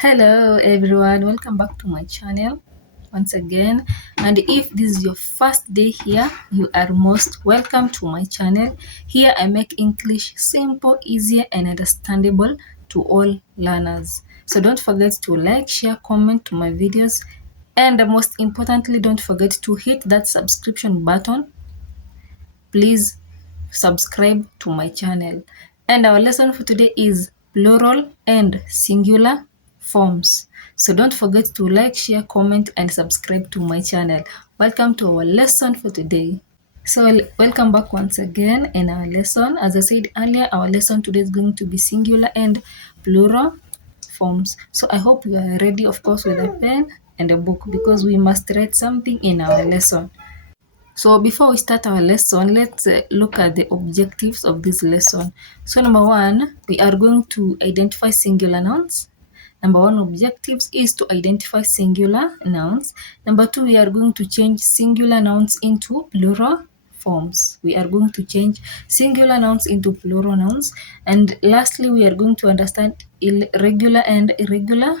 Hello everyone, welcome back to my channel once again. And if this is your first day here, you are most welcome to my channel. Here I make English simple, easier and understandable to all learners. So don't forget to like, share, comment to my videos, and most importantly, don't forget to hit that subscription button. Please subscribe to my channel. And our lesson for today is plural and singular forms. So don't forget to like, share, comment, and subscribe to my channel. Welcome to our lesson for today. So welcome back once again in our lesson. As I said earlier, our lesson today is going to be singular and plural forms. So I hope you are ready, of course, with a pen and a book because we must write something in our lesson. So before we start our lesson, let's look at the objectives of this lesson. So number one, we are going to identify singular nouns. Number one objectives is to identify singular nouns. Number two, we are going to change singular nouns into plural forms. We are going to change singular nouns into plural nouns. And lastly, we are going to understand irregular and irregular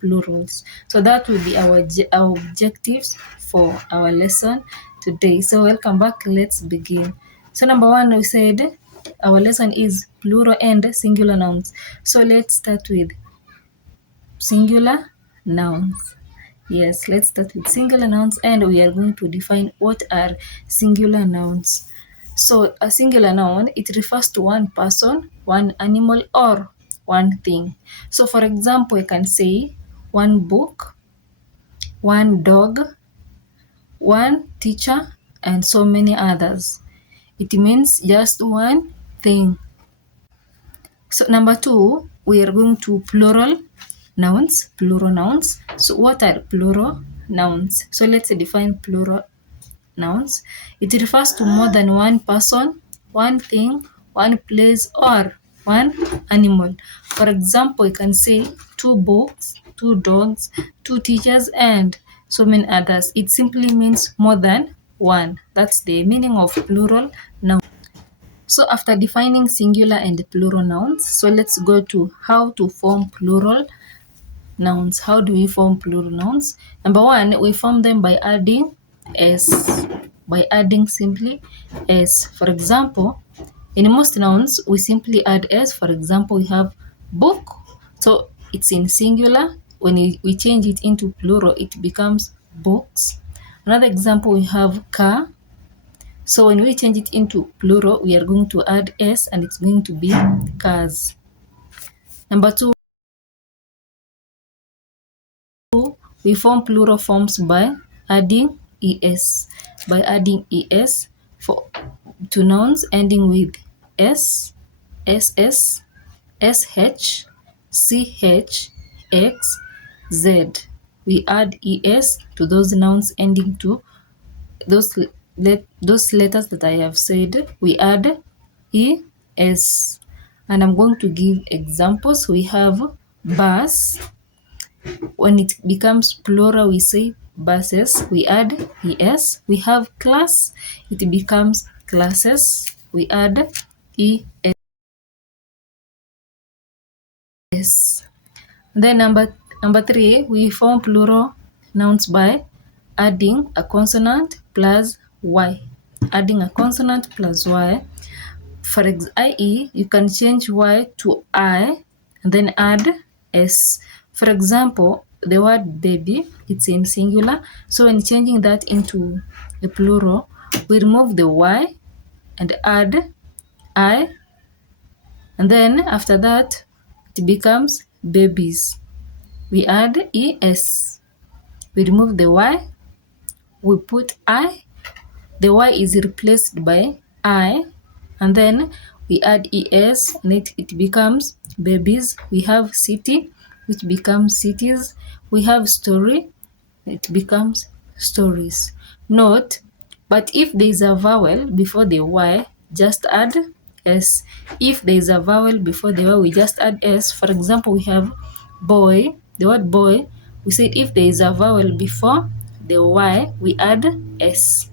plurals. So that will be our objectives for our lesson today. So welcome back. Let's begin. So number one, we said our lesson is plural and singular nouns. So let's start with singular nouns. Yes, let's start with singular nouns and we are going to define what are singular nouns. So a singular noun, it refers to one person, one animal, or one thing. So for example, I can say one book, one dog, one teacher, and so many others. It means just one thing. So number two, we are going to plural nouns. So what are plural nouns? So let's define plural nouns. It refers to more than one person, one thing, one place, or one animal. For example, you can say two books, two dogs, two teachers, and so many others. It simply means more than one. That's the meaning of plural noun. So after defining singular and plural nouns, so let's go to how to form plural nouns. How do we form plural nouns? Number one, we form them by adding s. By adding simply s. For example, in most nouns, we simply add s. For example, we have book. So it's in singular. When we change it into plural, it becomes books. Another example, we have car. So when we change it into plural, we are going to add s and it's going to be cars. Number two, we form plural forms by adding es. By adding es to nouns ending with s, ss, sh, ch, x, z. We add es to those nouns ending to those letters that I have said. We add es. And I'm going to give examples. We have bus. When it becomes plural, we say buses. We add es. We have class. It becomes classes. We add es. Then number three, we form plural nouns by adding a consonant plus y. Adding a consonant plus y. For i.e., you can change y to I and then add s. For example, the word baby, it's in singular. So when changing that into a plural, we remove the y and add I. And then after that, it becomes babies. We add es. We remove the y. We put I. The y is replaced by I. And then we add es and it becomes babies. We have city, which becomes cities. We have story, it becomes stories. Note, but if there is a vowel before the y, just add s. If there is a vowel before the y, we just add s. For example, we have boy, the word boy. We said if there is a vowel before the y, we add s.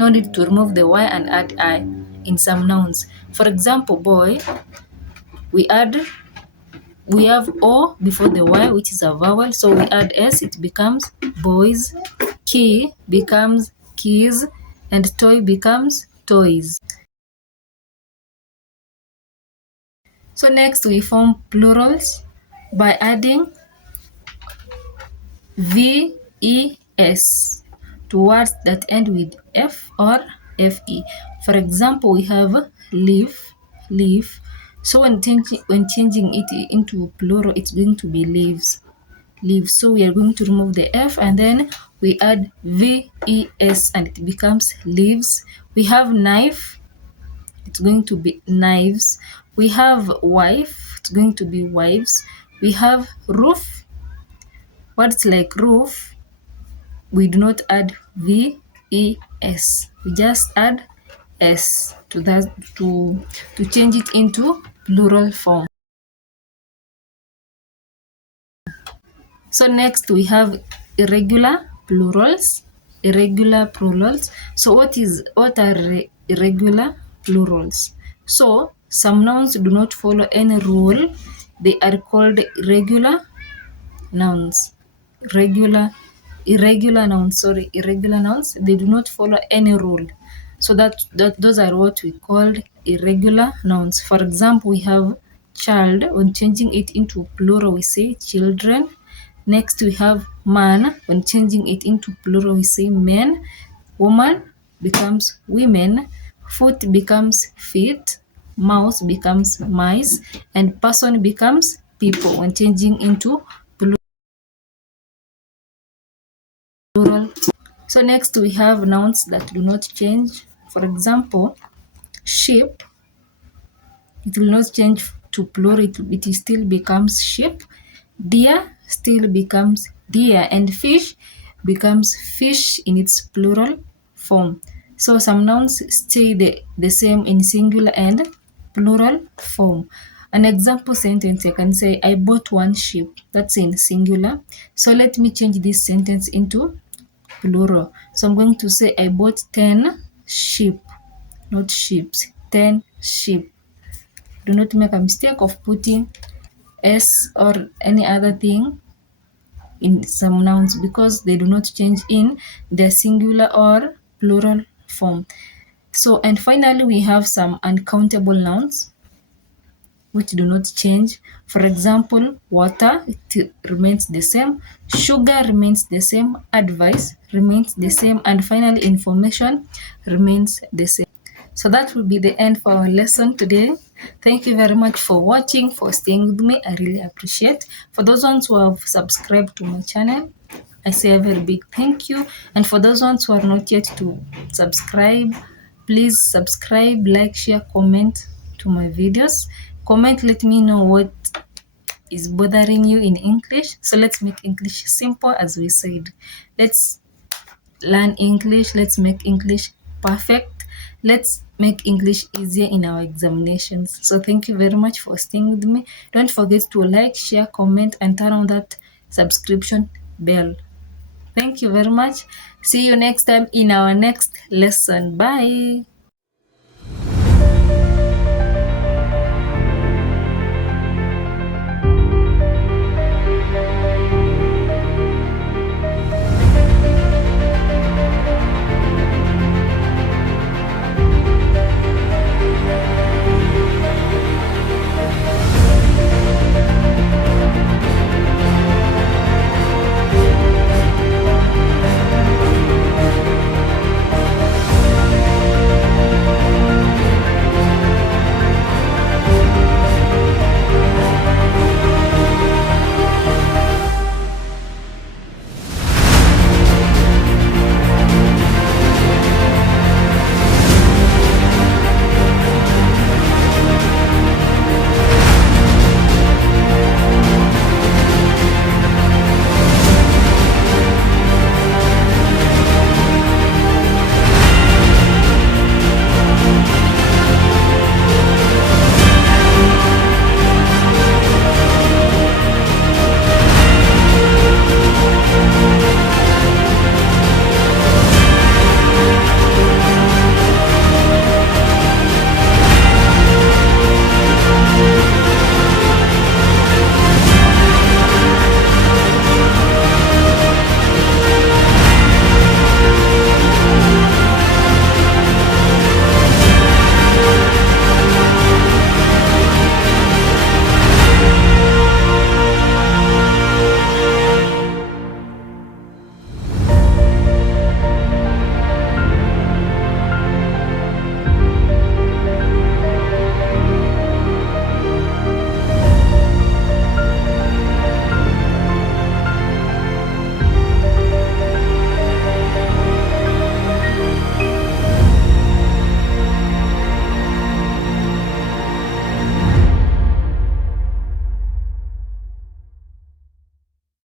No need to remove the y and add I in some nouns. For example, boy, we add we have O before the Y, which is a vowel, so we add S, it becomes boys. Key becomes keys, and toy becomes toys. So next we form plurals by adding VES to words that end with F or FE. For example, we have leaf, leaf. So when changing it into plural, it's going to be leaves, leaves. So we are going to remove the F and then we add VES and it becomes leaves. We have knife, it's going to be knives. We have wife, it's going to be wives. We have roof, words like roof, we do not add VES, we just add S to that to change it into plural form. So next we have irregular plurals. Irregular plurals. So what are irregular plurals? So some nouns do not follow any rule. They are called irregular nouns. Irregular nouns, irregular nouns. They do not follow any rule. So that those are what we call irregular nouns. For example, we have child. When changing it into plural, we say children. Next, we have man. When changing it into plural, we say men. Woman becomes women. Foot becomes feet. Mouse becomes mice. And person becomes people when changing into plural. So next, we have nouns that do not change. For example, sheep, it will not change to plural, it still becomes sheep. Deer still becomes deer, and fish becomes fish in its plural form. So some nouns stay the same in singular and plural form. An example sentence, I can say, I bought one sheep. That's in singular. So let me change this sentence into plural. So I'm going to say I bought 10 sheep, not sheep, 10 sheep. Do not make a mistake of putting S or any other thing in some nouns because they do not change in their singular or plural form. So, and finally, we have some uncountable nouns which do not change. For example, water, it remains the same. Sugar remains the same. Advice remains the same. And finally, information remains the same. So that will be the end for our lesson today. Thank you very much for watching, for staying with me. I really appreciate. For those ones who have subscribed to my channel, I say a very big thank you. And for those ones who are not yet to subscribe, please subscribe, like, share, comment to my videos. Comment, let me know what is bothering you in English. So let's make English simple, as we said. Let's learn English. Let's make English perfect. Let's make English easier in our examinations. So thank you very much for staying with me. Don't forget to like, share, comment, and turn on that subscription bell. Thank you very much. See you next time in our next lesson. Bye.